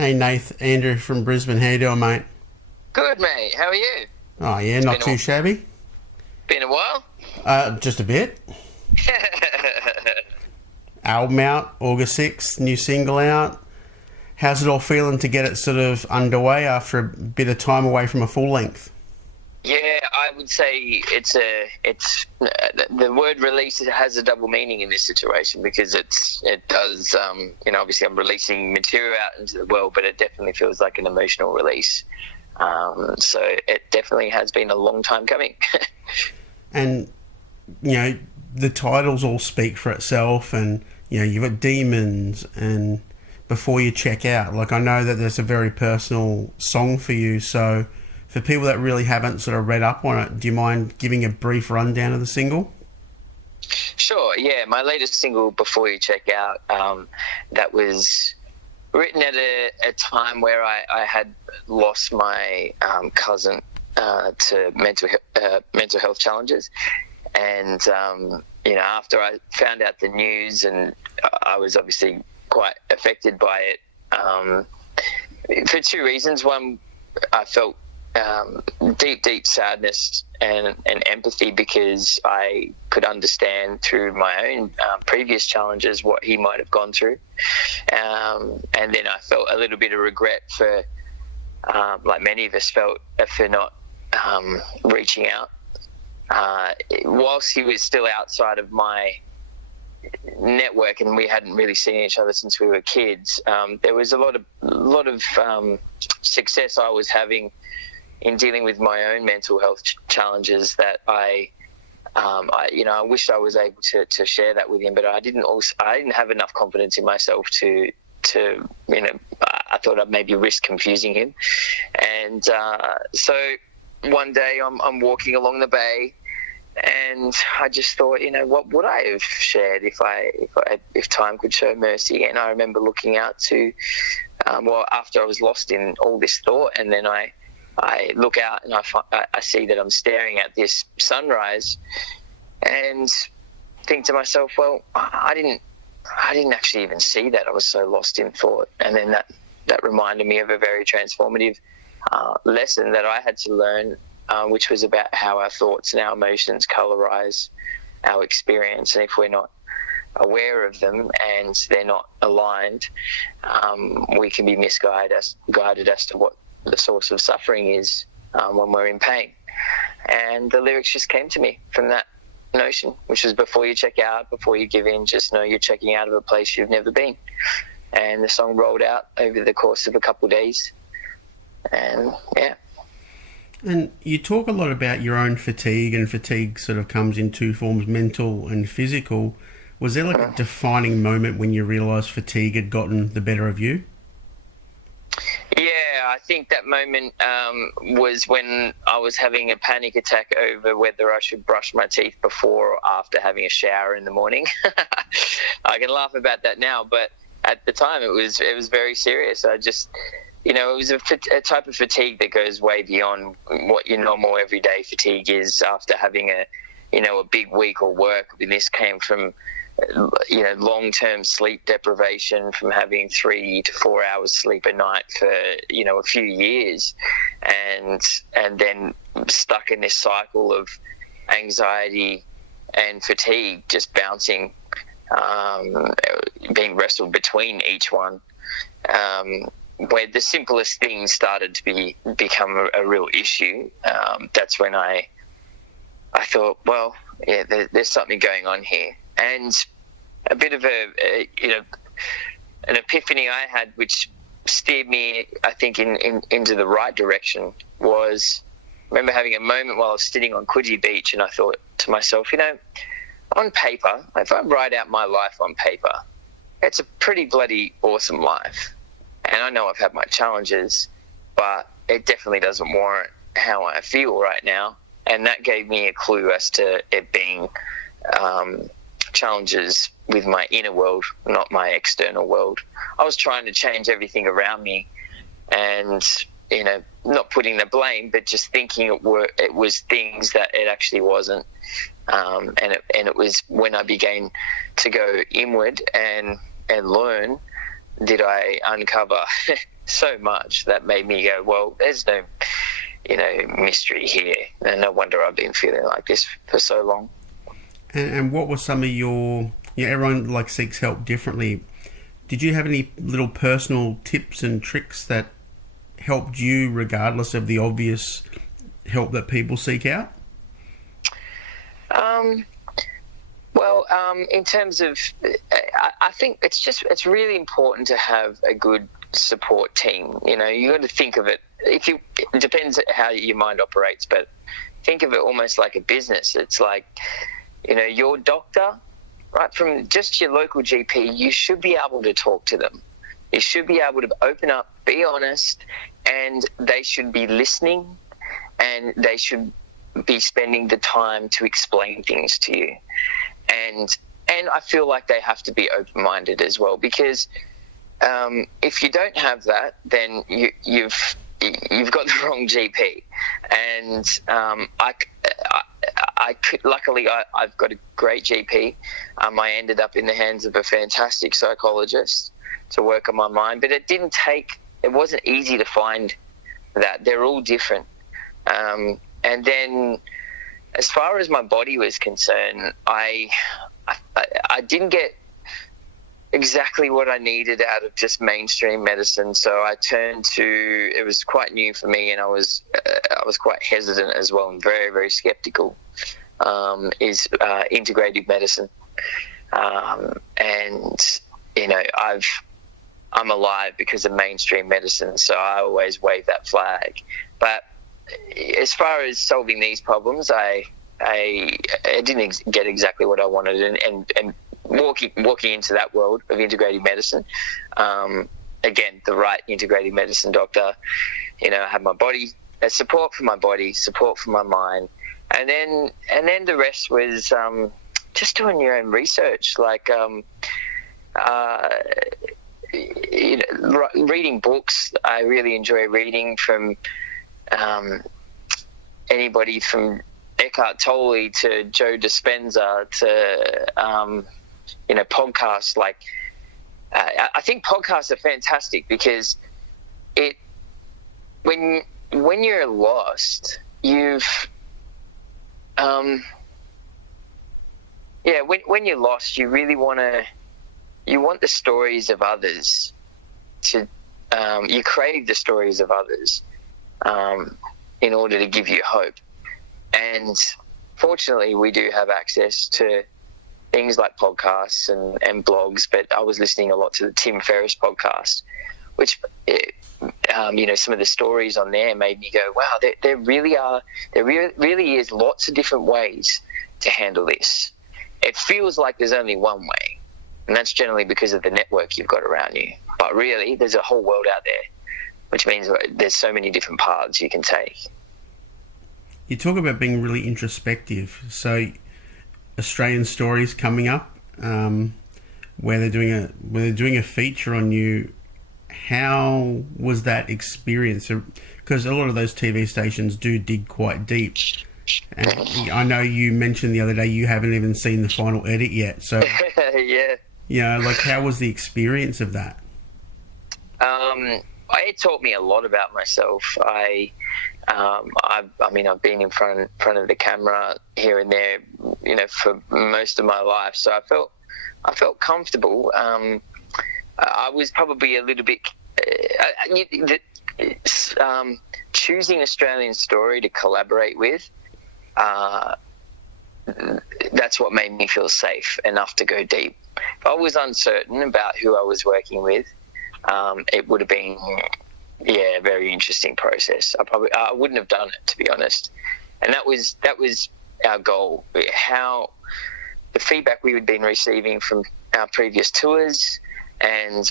Hey Nath, Andrew from Brisbane. How you doing, mate? Good, mate. How are you? Oh yeah, It's not too shabby. been a while. Just a bit. Album out, August 6th, new single out. How's it all feeling to get it sort of underway after a bit of time away from a full length? Yeah, I would say it's the word release has a double meaning in this situation because it does obviously I'm releasing material out into the world, but it definitely feels like an emotional release. So it definitely has been a long time coming. And the titles all speak for itself, and you've got demons and before you check out. Like, I know that there's a very personal song for you, so for people that really haven't sort of read up on it, do you mind giving a brief rundown of the single? Sure. Yeah, my latest single, "Before You Check Out," that was written at a time where I had lost my cousin to mental health challenges, and after I found out the news, and I was obviously quite affected by it for two reasons. One, I felt deep sadness and empathy because I could understand through my own previous challenges what he might have gone through, and then I felt a little bit of regret for, like many of us felt, for not reaching out. Whilst he was still outside of my network and we hadn't really seen each other since we were kids, there was a lot of success I was having in dealing with my own mental health challenges that I wished I was able to share that with him, but I didn't have enough confidence in myself to I thought I'd maybe risk confusing him. And so one day I'm walking along the bay, and I just thought, what would I have shared if time could show mercy? And I remember looking out to, after I was lost in all this thought, and then I look out and I see that I'm staring at this sunrise, and think to myself, well, I didn't actually even see that. I was so lost in thought. And then that reminded me of a very transformative lesson that I had to learn, which was about how our thoughts and our emotions colorize our experience. And if we're not aware of them and they're not aligned, we can be misguided as to what the source of suffering is when we're in pain. And the lyrics just came to me from that notion, which is, before you check out, before you give in, just know you're checking out of a place you've never been. And the song rolled out over the course of a couple of days. And yeah. And you talk a lot about your own fatigue, and fatigue sort of comes in two forms, mental and physical. Was there like a defining moment when you realised fatigue had gotten the better of you? Yeah, I think that moment was when I was having a panic attack over whether I should brush my teeth before or after having a shower in the morning. I can laugh about that now, but at the time it was very serious. I just, it was a type of fatigue that goes way beyond what your normal everyday fatigue is after having a big week or work. I mean, this came from long-term sleep deprivation, from having 3 to 4 hours sleep a night for a few years, and then stuck in this cycle of anxiety and fatigue, just bouncing, being wrestled between each one, where the simplest things started to become a real issue. That's when I thought, well, yeah, there's something going on here. And a bit of an epiphany I had, which steered me, I think, into the right direction, was, I remember having a moment while I was sitting on Coogee Beach, and I thought to myself, on paper, if I write out my life on paper, it's a pretty bloody awesome life. And I know I've had my challenges, but it definitely doesn't warrant how I feel right now. And that gave me a clue as to it being challenges with my inner world, not my external world. I was trying to change everything around me, and not putting the blame, but just thinking it was things that it actually wasn't. And it was when I began to go inward and learn, did I uncover so much that made me go, well, there's no, mystery here. And no wonder I've been feeling like this for so long. And what were some of your... everyone like seeks help differently. Did you have any little personal tips and tricks that helped you regardless of the obvious help that people seek out? In terms of, I think it's really important to have a good support team. You got to think of it. It depends how your mind operates, but think of it almost like a business. It's like, your doctor, right from just your local GP, you should be able to talk to them. You should be able to open up, be honest, and they should be listening, and they should be spending the time to explain things to you. And I feel like they have to be open-minded as well, because if you don't have that, then you've got the wrong GP. And luckily I've got a great GP. I ended up in the hands of a fantastic psychologist to work on my mind, but it wasn't easy to find that. They're all different. And then as far as my body was concerned, I didn't get exactly what I needed out of just mainstream medicine. So I turned to, it was quite new for me, and I was quite hesitant as well, and very, very skeptical, is integrative medicine. I'm alive because of mainstream medicine, so I always wave that flag. But as far as solving these problems, I didn't get exactly what I wanted, and walking into that world of integrative medicine, again, the right integrative medicine doctor, I had my body, support for my body, support for my mind, and then the rest was just doing your own research, like reading books. I really enjoy reading from anybody from Eckhart Tolle to Joe Dispenza to podcasts. Like I think podcasts are fantastic because when you're lost, when you're lost, you really want the stories of others to you crave the stories of others in order to give you hope. And fortunately, we do have access to things like podcasts and blogs, but I was listening a lot to the Tim Ferriss podcast, which, some of the stories on there made me go, wow, there really is lots of different ways to handle this. It feels like there's only one way, and that's generally because of the network you've got around you. But really, there's a whole world out there, which means there's so many different paths you can take. You talk about being really introspective. So Australian Stories coming up, where they're doing a feature on you. How was that experience? Because a lot of those TV stations do dig quite deep. And I know you mentioned the other day you haven't even seen the final edit yet. So yeah. How was the experience of that? It taught me a lot about myself. I've been in front of the camera here and there, for most of my life. So I felt comfortable. I was probably a little bit choosing Australian Story to collaborate with. That's what made me feel safe enough to go deep. If I was uncertain about who I was working with, it would have been a very interesting process. I wouldn't have done it, to be honest. And that was our goal. How the feedback we had been receiving from our previous tours, and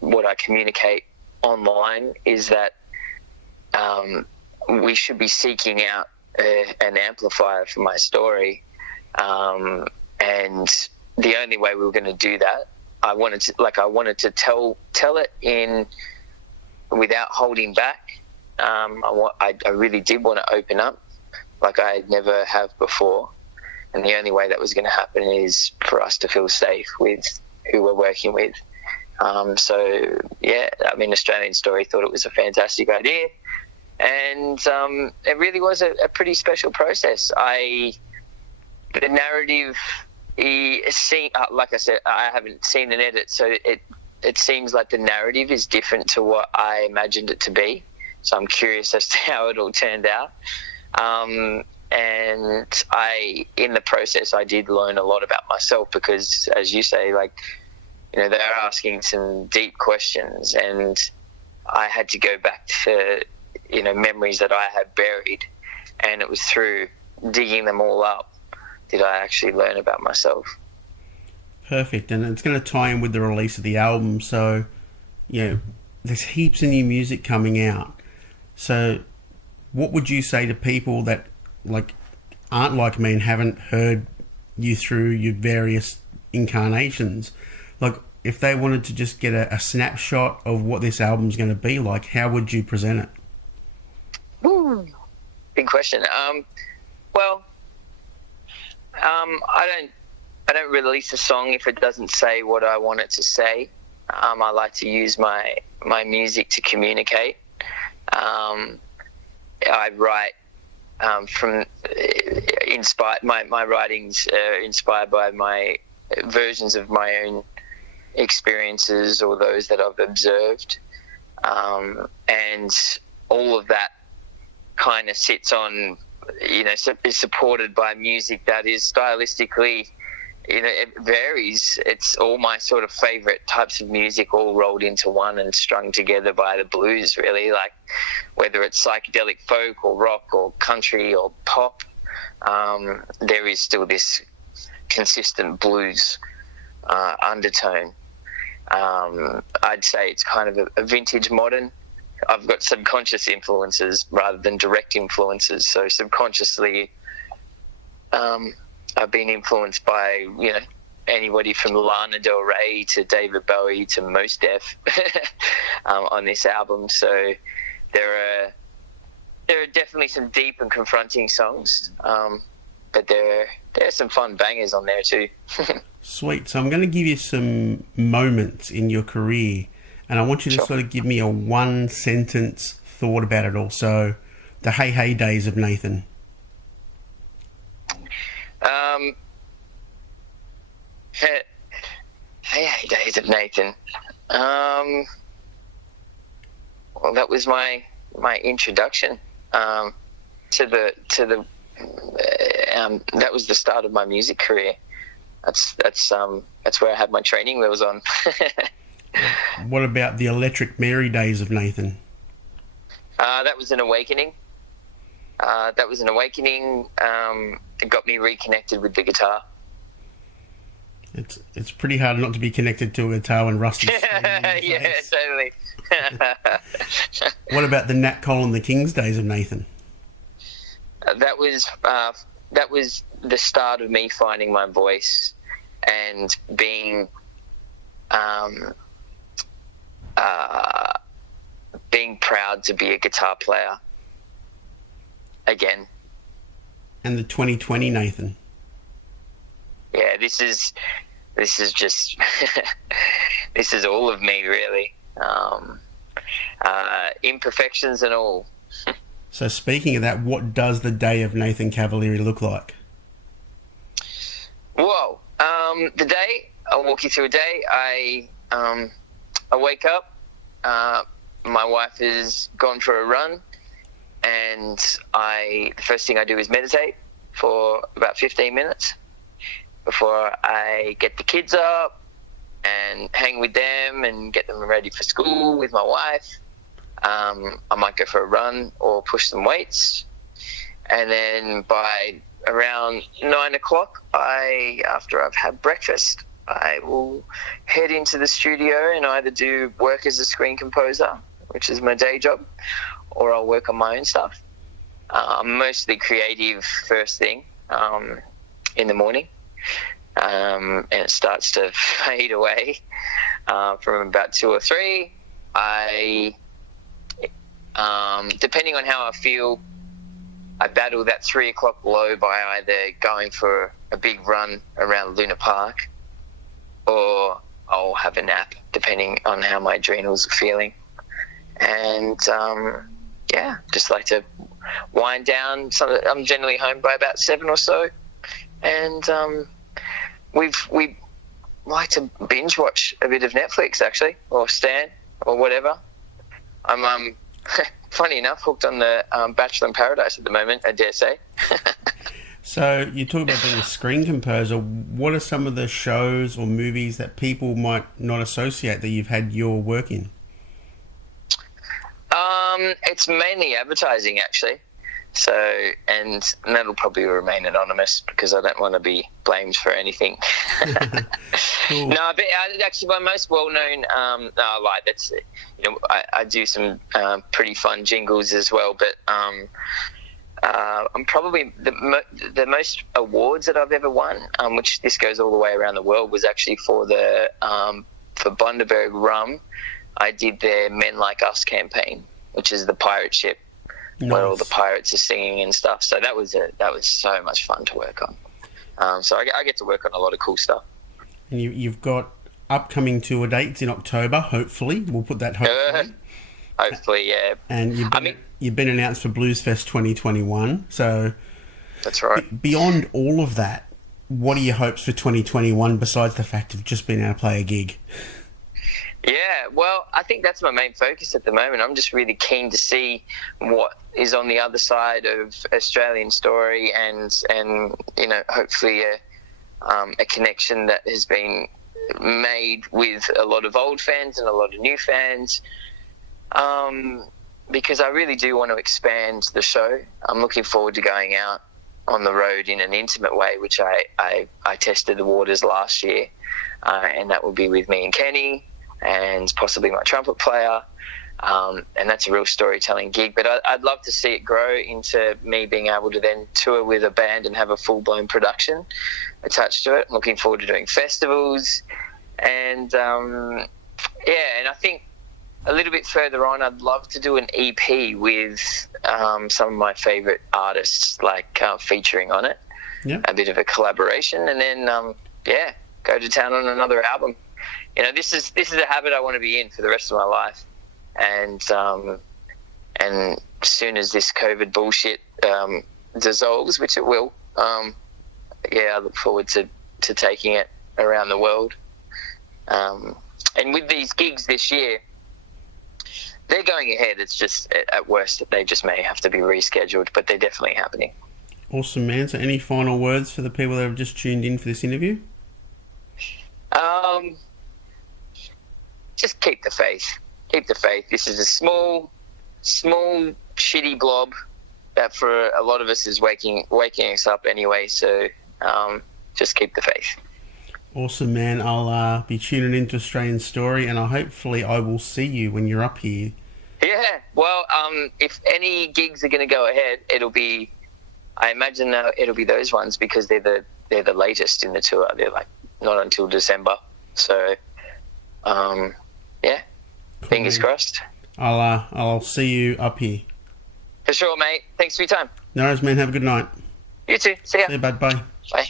what I communicate online is that we should be seeking out an amplifier for my story, and the only way we were going to do that, I wanted to tell it in without holding back. I really did want to open up like I never have before, and the only way that was going to happen is for us to feel safe with who we're working with, So yeah, I mean, Australian Story thought it was a fantastic idea, and it really was a pretty special process. The narrative, like I said, I haven't seen an edit, so it seems like the narrative is different to what I imagined it to be. So I'm curious as to how it all turned out. And in the process, I did learn a lot about myself because, as you say, like, they're asking some deep questions, and I had to go back to, memories that I had buried, and it was through digging them all up did I actually learn about myself. Perfect, and it's going to tie in with the release of the album. So, there's heaps of new music coming out. So, what would you say to people that aren't like me and haven't heard you through your various incarnations? Like, if they wanted to just get a snapshot of what this album's going to be like, how would you present it? Ooh, big question. I don't release a song if it doesn't say what I want it to say. I like to use my music to communicate. I write my writings are inspired by my versions of my own experiences or those that I've observed, and all of that kind of sits on, is supported by music that is stylistically, it varies. It's all my sort of favorite types of music all rolled into one and strung together by the blues, really, like whether it's psychedelic folk or rock or country or pop, there is still this consistent blues undertone. I'd say it's kind of a vintage modern. I've got subconscious influences rather than direct influences. So subconsciously, I've been influenced by, anybody from Lana Del Rey to David Bowie to Mos Def on this album. So there are definitely some deep and confronting songs, but there are some fun bangers on there too. Sweet. So I'm going to give you some moments in your career, and I want you to sort of give me a one-sentence thought about it all. So, the hey days of Nathan. Hey days of Nathan. Well, that was my introduction to the. That was the start of my music career. That's where I had my training wheels on. What about the Electric Mary days of Nathan? That was an awakening. It got me reconnected with the guitar. It's pretty hard not to be connected to a guitar when Rusty's yeah, totally. What about the Nat Cole and the Kings days of Nathan? That was the start of me finding my voice and being proud to be a guitar player again. And the 2020 Nathan? Yeah, this is just this is all of me, really. Imperfections and all. So speaking of that, what does the day of Nathan Cavaleri look like? Whoa. The day, I'll walk you through a day. I wake up, my wife has gone for a run, and the first thing I do is meditate for about 15 minutes before I get the kids up and hang with them and get them ready for school with my wife. I might go for a run or push some weights, and then by around 9 o'clock, after I've had breakfast, I will head into the studio and either do work as a screen composer, which is my day job, or I'll work on my own stuff. I'm mostly creative first thing in the morning, and it starts to fade away from about 2 or 3. Depending on how I feel, I battle that 3 o'clock low by either going for a big run around Luna Park, or I'll have a nap depending on how my adrenals are feeling. And just like to wind down. So I'm generally home by about 7 or so, and we like to binge watch a bit of Netflix, actually, or Stan, or whatever. I'm funny enough hooked on the Bachelor in Paradise at the moment, I dare say. So you talk about being a screen composer. What are some of the shows or movies that people might not associate that you've had your work in? It's mainly advertising, actually. So, and that'll probably remain anonymous because I don't want to be blamed for anything. Cool. No, but actually, my most well-known, that's, I do some pretty fun jingles as well. But I'm probably the most awards that I've ever won, which this goes all the way around the world, was actually for the for Bundaberg Rum. I did their Men Like Us campaign, which is the pirate ship. Nice. Where all the pirates are singing and stuff. So that was so much fun to work on. So I get to work on a lot of cool stuff. And you've got upcoming tour dates in October, hopefully. We'll put that hopefully. Hopefully, yeah. And you've been announced for Blues Fest 2021. So that's right. Beyond all of that, what are your hopes for 2021 besides the fact of just being able to play a gig? Yeah, well, I think that's my main focus at the moment. I'm just really keen to see what is on the other side of Australian Story, and hopefully a connection that has been made with a lot of old fans and a lot of new fans. Because I really do want to expand the show. I'm looking forward to going out on the road in an intimate way, which I tested the waters last year, and that will be with me and Kenny, and possibly my trumpet player, and that's a real storytelling gig. But I'd love to see it grow into me being able to then tour with a band and have a full-blown production attached to it. I'm looking forward to doing festivals, and and I think a little bit further on, I'd love to do an EP with some of my favourite artists, like featuring on it, a bit of a collaboration, and then go to town on another album. This is a habit I want to be in for the rest of my life, and as soon as this COVID bullshit dissolves, which it will, I look forward to taking it around the world. And with these gigs this year, they're going ahead. It's just, at worst, they just may have to be rescheduled, but they're definitely happening. Awesome, man. So any final words for the people that have just tuned in for this interview? Just keep the faith. Keep the faith. This is a small, shitty blob that for a lot of us is waking us up anyway. So just keep the faith. Awesome, man. I'll be tuning into Australian Story, and hopefully I will see you when you're up here. Yeah. Well, if any gigs are going to go ahead, I imagine it'll be those ones, because they're the latest in the tour. They're like not until December. So, cool. Fingers crossed. I'll see you up here. For sure, mate. Thanks for your time. No worries, man. Have a good night. You too. See ya. See you, bud. Bye. Bye.